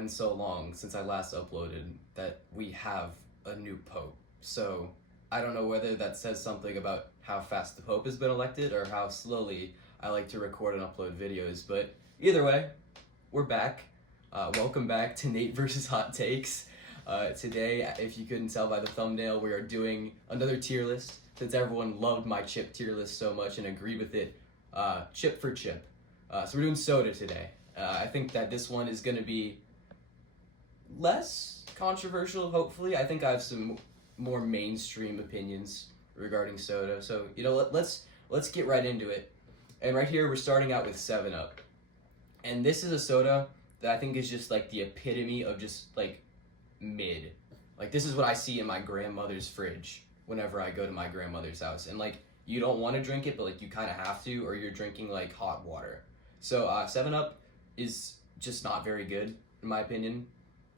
been so long since I last uploaded that we have a new pope. So I don't know whether that says something about how fast the pope has been elected or how slowly I like to record and upload videos, but either way, we're back. Welcome back to Nate vs. Hot Takes. Today, if you couldn't tell by the thumbnail, we are doing another tier list since everyone loved my chip tier list so much and agreed with it, chip for chip. So we're doing soda today. I think that this one is going to be less controversial, hopefully. I think I have some more mainstream opinions regarding soda. So, you know, let's get right into it. And right here, we're starting out with 7-Up. And this is a soda that I think is just like the epitome of just like mid. Like, this is what I see in my grandmother's fridge whenever I go to my grandmother's house. And like, you don't want to drink it, but like you kind of have to, or you're drinking like hot water. So 7-Up is just not very good, in my opinion.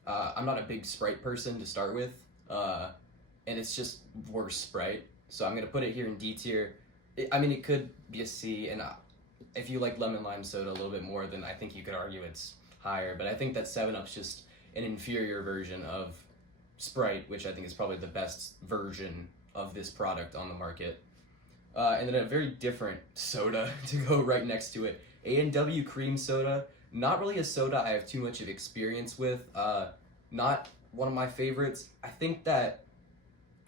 I'm not a big Sprite person to start with, and it's just worse Sprite. So I'm going to put it here in D tier. I mean, it could be a C, and if you like lemon lime soda a little bit more, then I think you could argue it's higher. But I think that 7-Up's just an inferior version of Sprite, which I think is probably the best version of this product on the market. And then a very different soda to go right next to it. A&W cream soda. Not really a soda I have too much of experience with. Not one of my favorites. I think that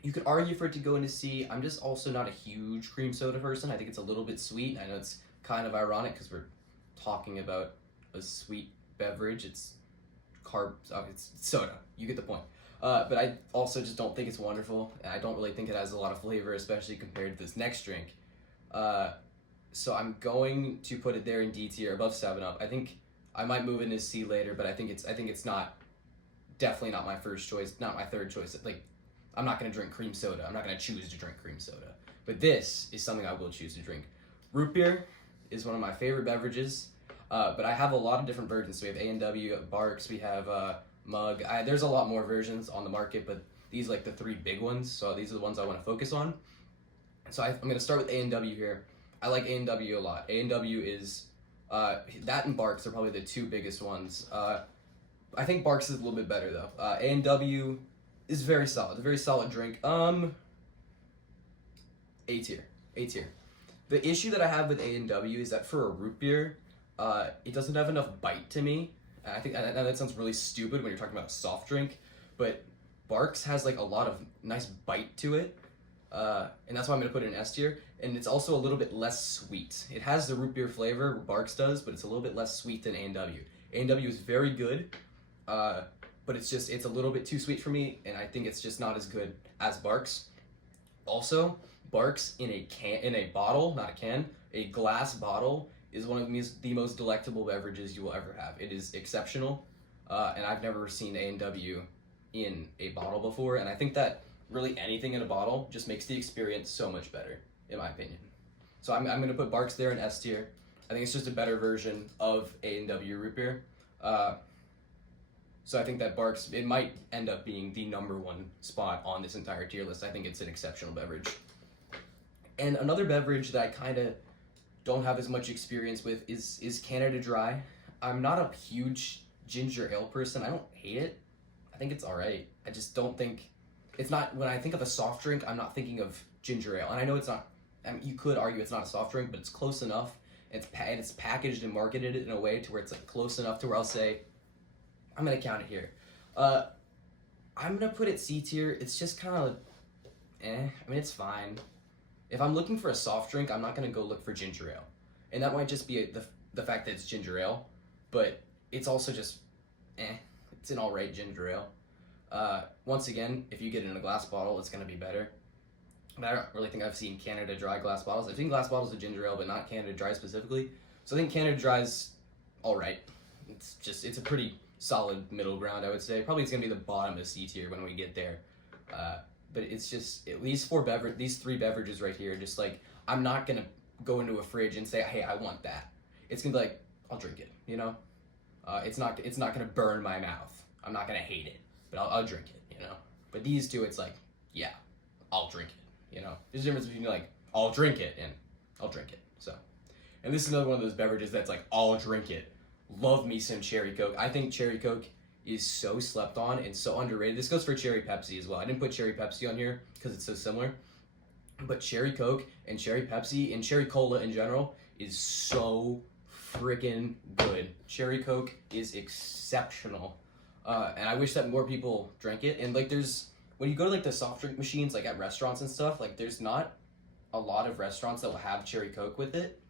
you could argue for it to go into C. I'm just also not a huge cream soda person. I think it's a little bit sweet. I know it's kind of ironic because we're talking about a sweet beverage. It's carbs. It's soda. You get the point. But I also just don't think it's wonderful. And I don't really think it has a lot of flavor, especially compared to this next drink. So I'm going to put it there in D tier, above 7-Up. I think I might move into C later, but I think it's not, definitely not my first choice, not my third choice. Like, I'm not gonna drink cream soda. I'm not gonna choose to drink cream soda. But this is something I will choose to drink. Root beer is one of my favorite beverages, but I have a lot of different versions. So we have A&W, Barks, we have Mug. There's a lot more versions on the market, but these are like the three big ones. So these are the ones I want to focus on. So I'm gonna start with A&W here. I like A&W a lot. A&W is, that and Barks are probably the two biggest ones. I think Barks is a little bit better though. A&W is very solid. It's a very solid drink. A tier. A tier. The issue that I have with A&W is that for a root beer, it doesn't have enough bite to me. And I think and that sounds really stupid when you're talking about a soft drink, but Barks has like a lot of nice bite to it. And that's why I'm going to put it in S tier. And it's also a little bit less sweet. It has the root beer flavor, Barks does, but it's a little bit less sweet than A&W. A&W is very good, but it's a little bit too sweet for me, and I think it's just not as good as Barks. Also, Barks in a bottle, not a can, a glass bottle, is one of the most delectable beverages you will ever have. It is exceptional, and I've never seen A&W in a bottle before, and I think that really anything in a bottle just makes the experience so much better, in my opinion. So I'm going to put Barks there in S tier. I think it's just a better version of A&W root beer. So I think that Barks, it might end up being the #1 spot on this entire tier list. I think it's an exceptional beverage. And another beverage that I kind of don't have as much experience with is Canada Dry. I'm not a huge ginger ale person. I don't hate it. I think it's all right. I just don't think, it's not, when I think of a soft drink, I'm not thinking of ginger ale. And I know it's not, I mean, you could argue it's not a soft drink, but it's close enough. It's packaged and marketed in a way to where it's like close enough to where I'll say, I'm going to count it here. I'm going to put it C tier. It's just kind of, I mean, it's fine. If I'm looking for a soft drink, I'm not going to go look for ginger ale. And that might just be the fact that it's ginger ale, but it's also just, it's an alright ginger ale. Once again, if you get it in a glass bottle, it's going to be better. But I don't really think I've seen Canada Dry glass bottles. I've seen glass bottles of ginger ale, but not Canada Dry specifically. So I think Canada Dry's alright. It's a pretty solid middle ground, I would say. Probably it's going to be the bottom of C tier when we get there. But it's just, these three beverages right here, just like, I'm not going to go into a fridge and say, hey, I want that. It's going to be like, I'll drink it, you know? It's not going to burn my mouth. I'm not going to hate it, but I'll drink it, you know? But these two, it's like, yeah, I'll drink it, you know? There's a difference between like, I'll drink it and I'll drink it, so. And this is another one of those beverages that's like, I'll drink it. Love me some cherry Coke. I think cherry Coke is so slept on and so underrated. This goes for Cherry Pepsi as well. I didn't put Cherry Pepsi on here because it's so similar. But Cherry Coke and Cherry Pepsi and Cherry Cola in general is so freaking good. Cherry Coke is exceptional. And I wish that more people drank it. And like when you go to like the soft drink machines like at restaurants and stuff, like there's not a lot of restaurants that will have Cherry Coke with it.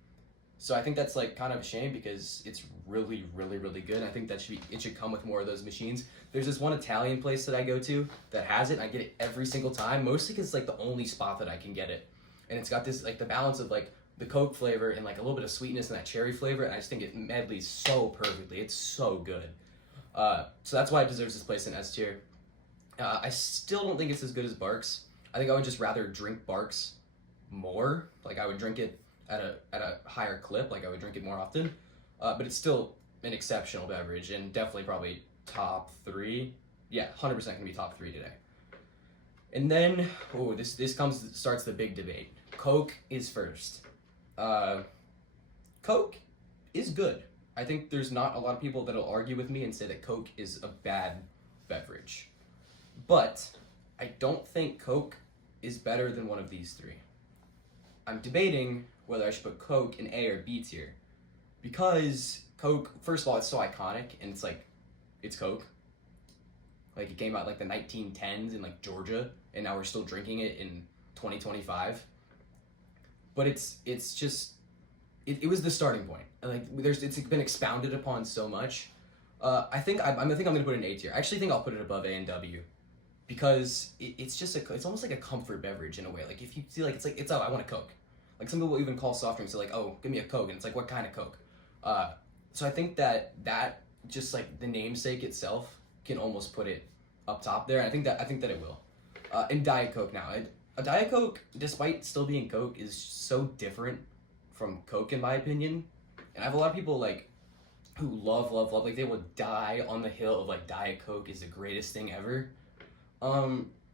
So I think that's like kind of a shame because it's really, really, really good. I think it should come with more of those machines. There's this one Italian place that I go to that has it, and I get it every single time, mostly because it's like the only spot that I can get it. And it's got this like the balance of like the Coke flavor and like a little bit of sweetness and that cherry flavor, and I just think it medleys so perfectly. It's so good. So that's why it deserves this place in S tier. I still don't think it's as good as Barks. I think I would just rather drink Barks more. Like I would drink it at a higher clip, like I would drink it more often, but it's still an exceptional beverage and definitely probably top 3. Yeah, 100% gonna be top 3 today. And then, this starts the big debate. Coke is first. Coke is good. I think there's not a lot of people that'll argue with me and say that Coke is a bad beverage, but I don't think Coke is better than one of these 3. I'm debating whether I should put Coke in A or B tier. Because Coke, first of all, it's so iconic, and it's like, it's Coke. Like, it came out like the 1910s in like Georgia, and now we're still drinking it in 2025. But it's just, it was the starting point. And like, it's been expounded upon so much. I think I'm gonna put it in A tier. I actually think I'll put it above A and W. Because it's just it's almost like a comfort beverage in a way. Like if you see like I want a Coke. Like some people even call soft drinks, they're like, oh, give me a Coke, and it's like, what kind of Coke? So I think that just like the namesake itself can almost put it up top there. And I think that it will. And Diet Coke now. A Diet Coke, despite still being Coke, is so different from Coke in my opinion. And I have a lot of people like who love, like they will die on the hill of like Diet Coke is the greatest thing ever.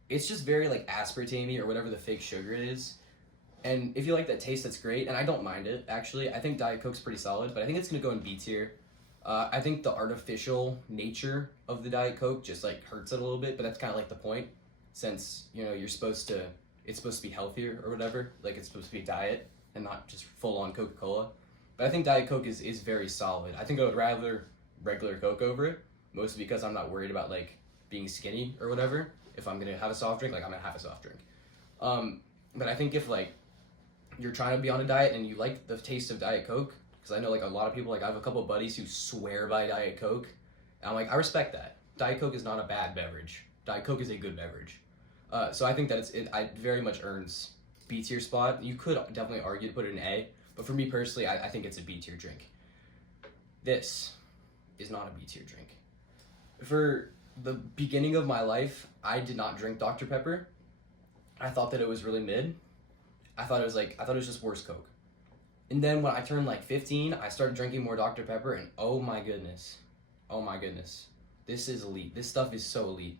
It's just very like aspartame or whatever the fake sugar it is. And if you like that taste, that's great. And I don't mind it, actually. I think Diet Coke's pretty solid, but I think it's going to go in B tier. I think the artificial nature of the Diet Coke just like hurts it a little bit, but that's kind of like the point since, you know, it's supposed to be healthier or whatever. Like it's supposed to be a diet and not just full on Coca-Cola. But I think Diet Coke is very solid. I think I would rather regular Coke over it, mostly because I'm not worried about like being skinny or whatever. If I'm going to have a soft drink, like I'm going to have a soft drink. But I think if like you're trying to be on a diet and you like the taste of Diet Coke, because I know like a lot of people, like I have a couple of buddies who swear by Diet Coke, and I'm like, I respect that. Diet Coke is not a bad beverage. Diet Coke is a good beverage. So I think that it very much earns B tier spot. You could definitely argue to put it in A, but for me personally, I think it's a B tier drink. This is not a B tier drink. For the beginning of my life, I did not drink Dr. Pepper. I thought that it was really mid. I thought it was just worse Coke. And then when I turned like 15, I started drinking more Dr. Pepper, and oh my goodness. This is elite. This stuff is so elite.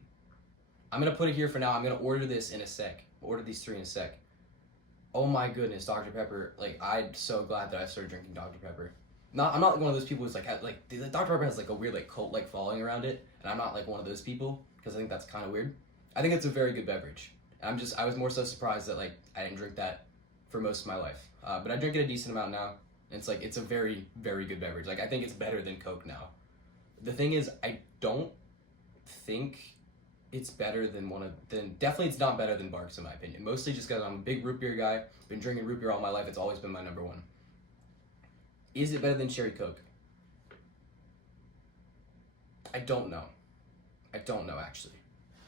I'm gonna put it here for now. I'm gonna order this in a sec. I'll order these 3 in a sec. Oh my goodness, Dr. Pepper. Like, I'm so glad that I started drinking Dr. Pepper. I'm not one of those people who's like Dr. Pepper has like a weird like cult like following around it, and I'm not like one of those people because I think that's kind of weird. I think it's a very good beverage. I was more so surprised that like I didn't drink that for most of my life, but I drink it a decent amount now. And it's a very, very good beverage. Like I think it's better than Coke now. The thing is, I don't think it's better than definitely it's not better than Barks in my opinion. Mostly just because I'm a big root beer guy. Been drinking root beer all my life. It's always been my number one. Is it better than Cherry Coke? I don't know actually.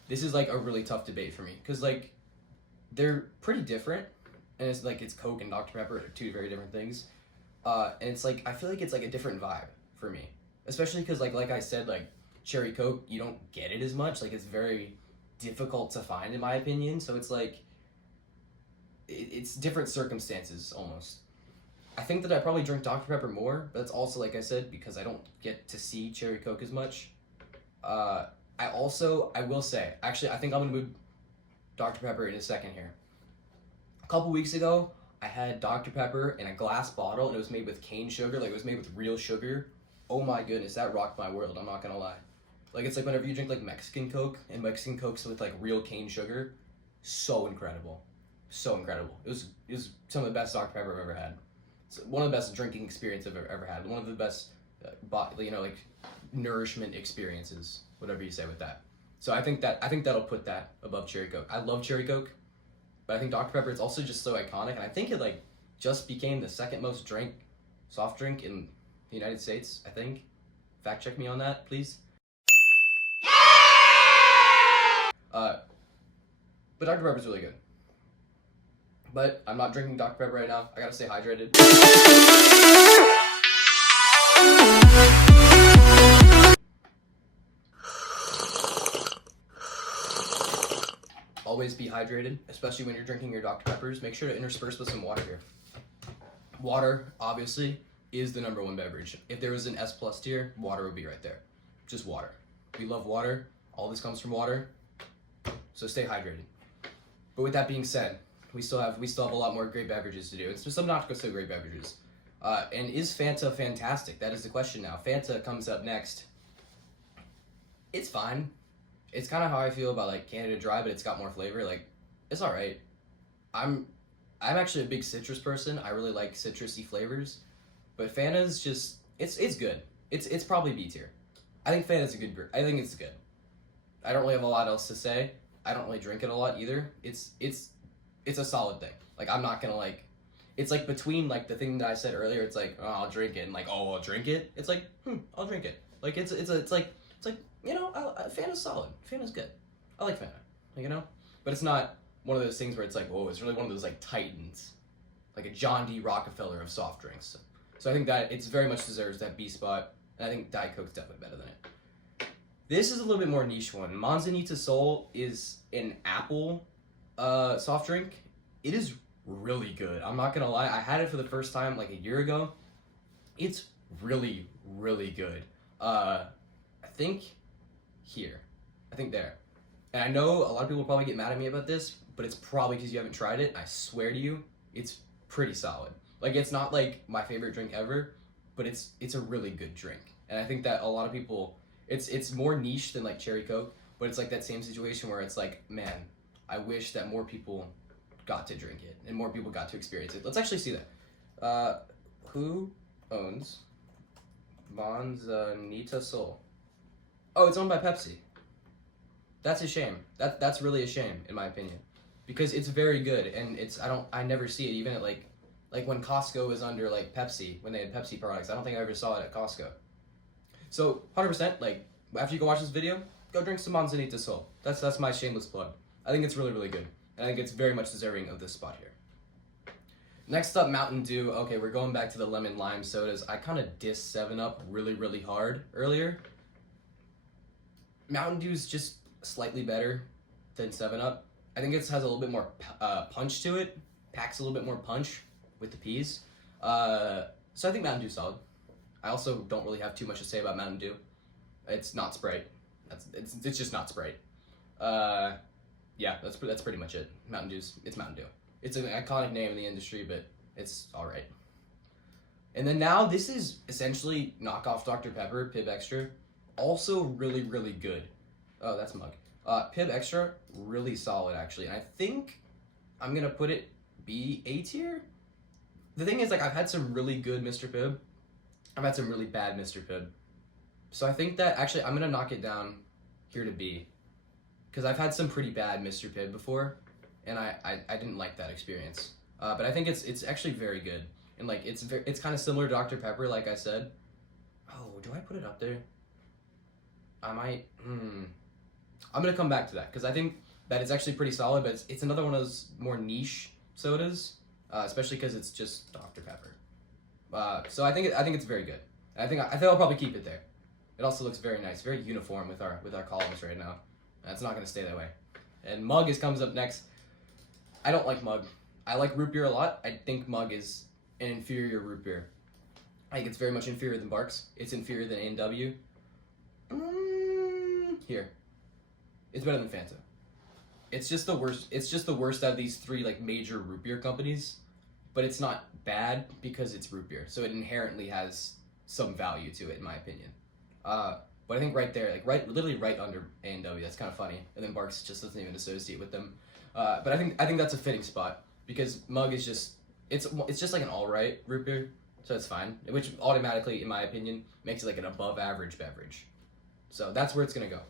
This is like a really tough debate for me because like they're pretty different, and it's like it's Coke and Dr. Pepper are 2 very different things, and it's like I feel like it's like a different vibe for me, especially because like I said, like Cherry Coke, you don't get it as much. Like it's very difficult to find in my opinion, so it's like it's different circumstances almost. I think that I probably drink Dr. Pepper more, but that's also, like I said, because I don't get to see Cherry Coke as much. I will say, actually, I think I'm going to move Dr. Pepper in a second here. A couple weeks ago, I had Dr. Pepper in a glass bottle, and it was made with cane sugar, like it was made with real sugar. Oh my goodness, that rocked my world, I'm not going to lie. Like, it's like whenever you drink like Mexican Coke, and Mexican Coke's with like real cane sugar, so incredible. So incredible. It was some of the best Dr. Pepper I've ever had. It's one of the best drinking experiences I've ever had. One of the best, like nourishment experiences, whatever you say with that. So I think that'll put that above Cherry Coke. I love Cherry Coke, but I think Dr. Pepper is also just so iconic, and I think it like just became the second most drank soft drink in the United States. I think. Fact check me on that, please. But Dr. Pepper's really good. But I'm not drinking Dr. Pepper right now. I gotta stay hydrated. Always be hydrated, especially when you're drinking your Dr. Peppers. Make sure to intersperse with some water here. Water, obviously, is the #1 beverage. If there was an S+ tier, water would be right there. Just water. We love water. All this comes from water. So stay hydrated. But with that being said, we still have a lot more great beverages to do. It's just some not so great beverages. And is Fanta fantastic? That is the question now. Fanta comes up next. It's fine. It's kind of how I feel about like Canada Dry, but it's got more flavor. Like, it's all right. I'm actually a big citrus person. I really like citrusy flavors, but Fanta's just it's good. It's probably B tier. I think Fanta's a good beer. I think it's good. I don't really have a lot else to say. I don't really drink it a lot either. It's a solid thing. Like, I'm not gonna like. It's like between like the thing that I said earlier. It's like, oh, I'll drink it, and like, oh, I'll drink it. It's like, I'll drink it. Like it's like Fanta's solid. Fanta's good. I like Fanta. But it's not one of those things where it's like, oh, it's really one of those like titans, like a John D. Rockefeller of soft drinks. So I think that it's very much deserves that B spot, and I think Diet Coke's definitely better than it. This is a little bit more niche one. Manzanita Sol is an apple soft drink. It is really good. I'm not gonna lie. I had it for the first time like a year ago. It's really, really good. I think here. I think there. And I know a lot of people will probably get mad at me about this, but it's probably because you haven't tried it. I swear to you, it's pretty solid. Like, it's not like my favorite drink ever, but it's a really good drink. And I think that a lot of people, it's more niche than like Cherry Coke, but it's like that same situation where it's like, man, I wish that more people got to drink it and more people got to experience it. Let's actually see that. Who owns Manzanita Sol? Oh, it's owned by Pepsi. That's a shame. That's really a shame, in my opinion, because it's very good, and I never see it even at like when Costco is under like Pepsi, when they had Pepsi products. I don't think I ever saw it at Costco. So 100%, like, after you go watch this video, go drink some Manzanita Sol. That's my shameless plug. I think it's really, really good, and I think it's very much deserving of this spot here. Next up, Mountain Dew. Okay, we're going back to the lemon lime sodas. I kind of dissed 7-Up really, really hard earlier. Mountain Dew's just slightly better than 7-Up. I think it has a little bit more punch to it. Packs a little bit more punch with the peas. So I think Mountain Dew's solid. I also don't really have too much to say about Mountain Dew. It's not Sprite. It's just not Sprite. Yeah, that's pretty much it. It's Mountain Dew. It's an iconic name in the industry, but it's all right. And then now this is essentially knockoff Dr. Pepper, Pib Extra. Also really, really good. Oh, that's Mug. Pib Extra, really solid actually. And I think I'm gonna put it A tier. The thing is, like, I've had some really good Mr. Pibb. I've had some really bad Mr. Pibb. So I think that actually I'm gonna knock it down here to B, because I've had some pretty bad Mr. Pibb before, and I didn't like that experience. But I think it's actually very good, and like it's kind of similar to Dr. Pepper, like I said. Oh, do I put it up there? I might. I'm gonna come back to that because I think that it's actually pretty solid, but it's another one of those more niche sodas, especially because it's just Dr. Pepper. So I think it's very good. I think I'll probably keep it there. It also looks very nice, very uniform with our columns right now. It's not gonna stay that way. And Mug comes up next. I don't like Mug. I like root beer a lot. I think Mug is an inferior root beer. I think it's very much inferior than Barks. It's inferior than A&W. Here. It's better than Fanta. It's just the worst. It's just the worst out of these three like major root beer companies, but it's not bad because it's root beer, so it inherently has some value to it, in my opinion. But I think right there, like literally right under A&W, that's kind of funny. And then Barks just doesn't even associate with them. But I think that's a fitting spot because Mug is just it's just like an all right root beer, so it's fine. Which automatically, in my opinion, makes it like an above average beverage. So that's where it's gonna go.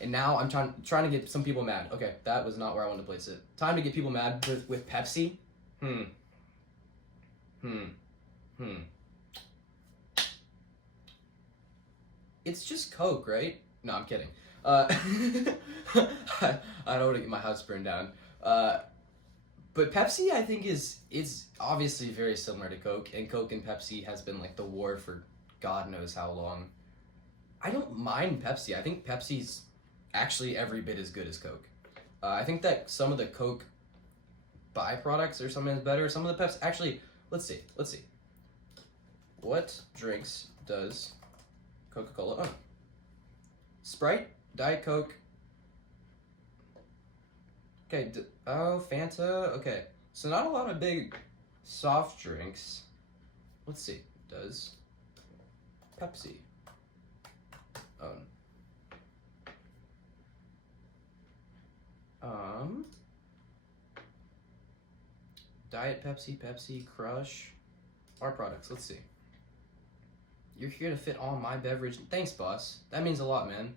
And now I'm trying to get some people mad. Okay, that was not where I wanted to place it. Time to get people mad with Pepsi. It's just Coke, right? No, I'm kidding. I don't want to get my house burned down. But Pepsi, I think, is obviously very similar to Coke, and Coke and Pepsi has been like the war for God knows how long. I don't mind Pepsi. I think Pepsi's actually every bit as good as Coke. I think that some of the Coke byproducts or something is better. Some of the Pepsi, actually, let's see. What drinks does Coca-Cola own? Sprite, Diet Coke. Okay, Fanta. Okay, so not a lot of big soft drinks. Let's see. Does Pepsi own? Diet Pepsi, Pepsi, Crush. Our products. Let's see. You're here to fit all my beverage. Thanks, boss. That means a lot, man.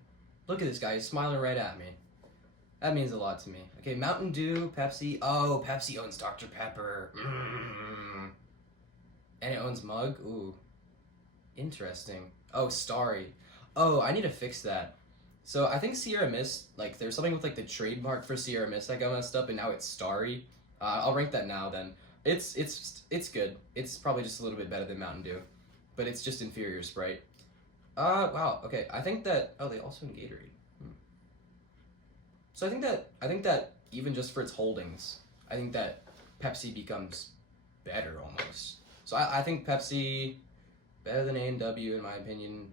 Look at this guy. He's smiling right at me. That means a lot to me. Okay, Mountain Dew, Pepsi. Oh, Pepsi owns Dr. Pepper. And it owns Mug. Ooh. Interesting. Oh, Starry. Oh, I need to fix that. So I think Sierra Mist, like, there's something with, like, the trademark for Sierra Mist that got messed up, and now it's Starry. I'll rank that now, then. It's good. It's probably just a little bit better than Mountain Dew. But it's just inferior Sprite. Wow, okay. I think that... Oh, they also own Gatorade. So I think that even just for its holdings, I think that Pepsi becomes better almost. So I think Pepsi better than A&W in my opinion.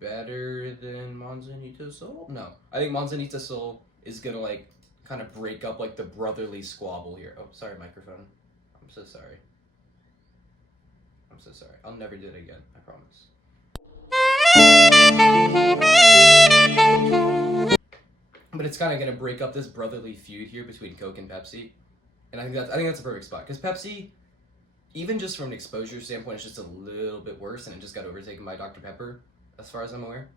Better than Manzanita Sol? No. I think Manzanita Sol is gonna like kind of break up like the brotherly squabble here. Oh, sorry, microphone. I'm so sorry. I'm so sorry. I'll never do it again. I promise. But it's kind of gonna break up this brotherly feud here between Coke and Pepsi, and I think that's a perfect spot because Pepsi, even just from an exposure standpoint, is just a little bit worse, and it just got overtaken by Dr. Pepper, as far as I'm aware.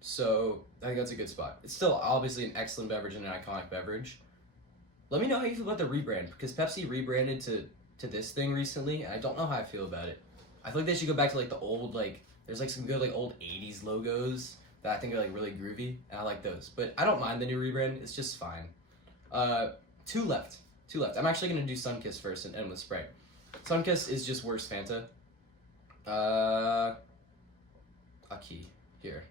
So I think that's a good spot. It's still obviously an excellent beverage and an iconic beverage. Let me know how you feel about the rebrand because Pepsi rebranded to this thing recently, and I don't know how I feel about it. I feel like they should go back to like the old there's like some good like old 80s logos that I think are like really groovy, and I like those. But I don't mind the new rebrand, it's just fine. Two left. I'm actually gonna do Sunkist first and end with Sprite. Sunkist is just worse Fanta. A key here.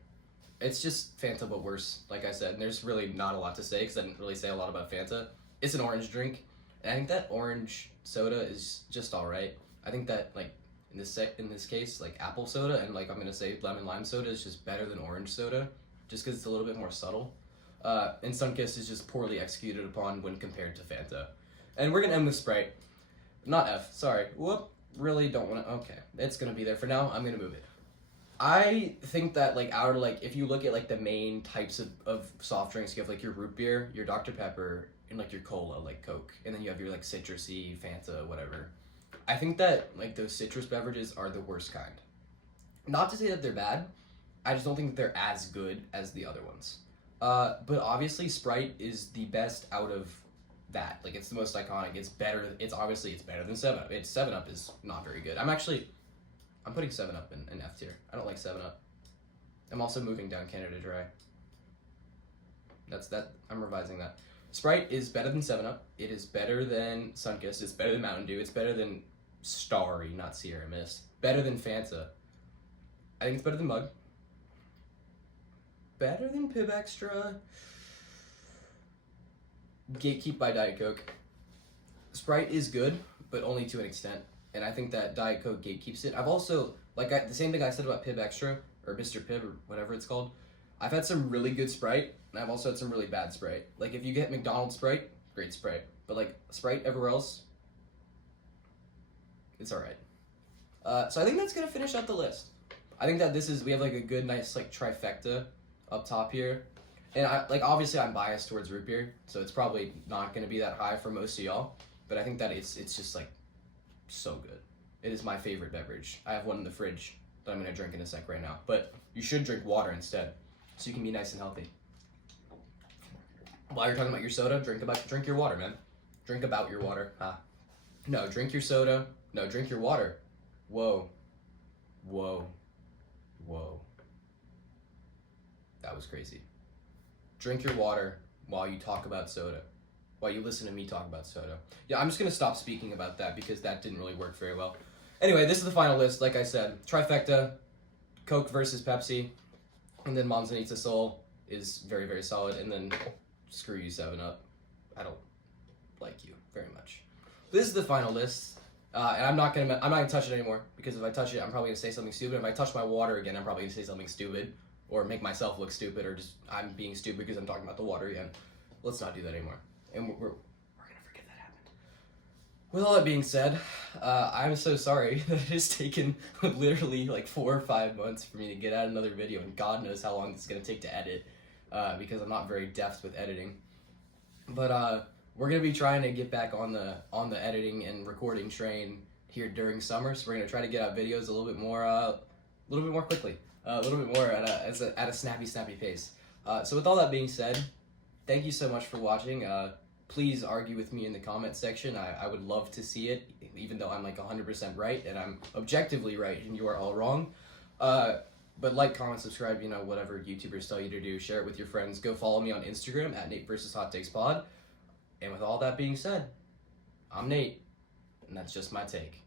It's just Fanta but worse, like I said, and there's really not a lot to say because I didn't really say a lot about Fanta. It's an orange drink, and I think that orange soda is just alright. I think that like in this case, like apple soda and like I'm gonna say lemon lime soda is just better than orange soda, just because it's a little bit more subtle. And Sunkist is just poorly executed upon when compared to Fanta. And we're gonna end with Sprite, not F. Sorry. Whoop. Really don't want to. Okay, it's gonna be there for now. I'm gonna move it. I think that like out of like if you look at like the main types of soft drinks, you have like your root beer, your Dr. Pepper, and like your cola, like Coke, and then you have your like citrusy Fanta, whatever. I think that like those citrus beverages are the worst kind. Not to say that they're bad, I just don't think that they're as good as the other ones. But obviously Sprite is the best out of that. Like it's the most iconic. It's better. It's better than 7-Up. 7-Up is not very good. I'm putting 7-Up in F tier. I don't like 7-Up. I'm also moving down Canada Dry. I'm revising that. Sprite is better than 7-Up. It is better than Sunkist. It's better than Mountain Dew. It's better than Starry, not Sierra Mist. Better than Fanta. I think it's better than Mug. Better than Pib Extra. Gatekeep by Diet Coke. Sprite is good, but only to an extent. And I think that Diet Coke gatekeeps it. I've also, the same thing I said about Pib Extra, or Mr. Pibb, or whatever it's called. I've had some really good Sprite, and I've also had some really bad Sprite. Like, if you get McDonald's Sprite, great Sprite. But, like, Sprite everywhere else, it's alright. So I think that's going to finish out the list. I think that we have like a good, nice like trifecta up top here. And obviously I'm biased towards root beer, so it's probably not going to be that high for most of y'all. But I think that it's just like so good. It is my favorite beverage. I have one in the fridge that I'm going to drink in a sec right now. But you should drink water instead, so you can be nice and healthy. While you're talking about your soda, drink your water, man. Drink about your water. No, drink your soda. No, drink your water. Whoa. Whoa. Whoa. That was crazy. Drink your water while you talk about soda. While you listen to me talk about soda. Yeah, I'm just going to stop speaking about that because that didn't really work very well. Anyway, this is the final list, like I said. Trifecta, Coke versus Pepsi, and then Manzanita Sol is very, very solid, and then screw you, 7-Up. I don't like you very much. This is the final list, and I'm not gonna touch it anymore, because if I touch it, I'm probably gonna say something stupid. If I touch my water again, I'm probably gonna say something stupid, or make myself look stupid, or just I'm being stupid because I'm talking about the water again. Let's not do that anymore, and we're gonna forget that happened. With all that being said, I'm so sorry that it has taken literally like 4 or 5 months for me to get out another video, and God knows how long it's gonna take to edit, because I'm not very deft with editing. But we're gonna be trying to get back on the editing and recording train here during summer, so we're gonna try to get out videos a little bit more quickly, a little bit more at a snappy pace. So with all that being said, thank you so much for watching. Please argue with me in the comment section. I would love to see it, even though I'm like 100% right and I'm objectively right and you are all wrong. But like, comment, subscribe, you know, whatever YouTubers tell you to do. Share it with your friends. Go follow me on Instagram at Nate vs. Hot Takes Pod. And with all that being said, I'm Nate, and that's just my take.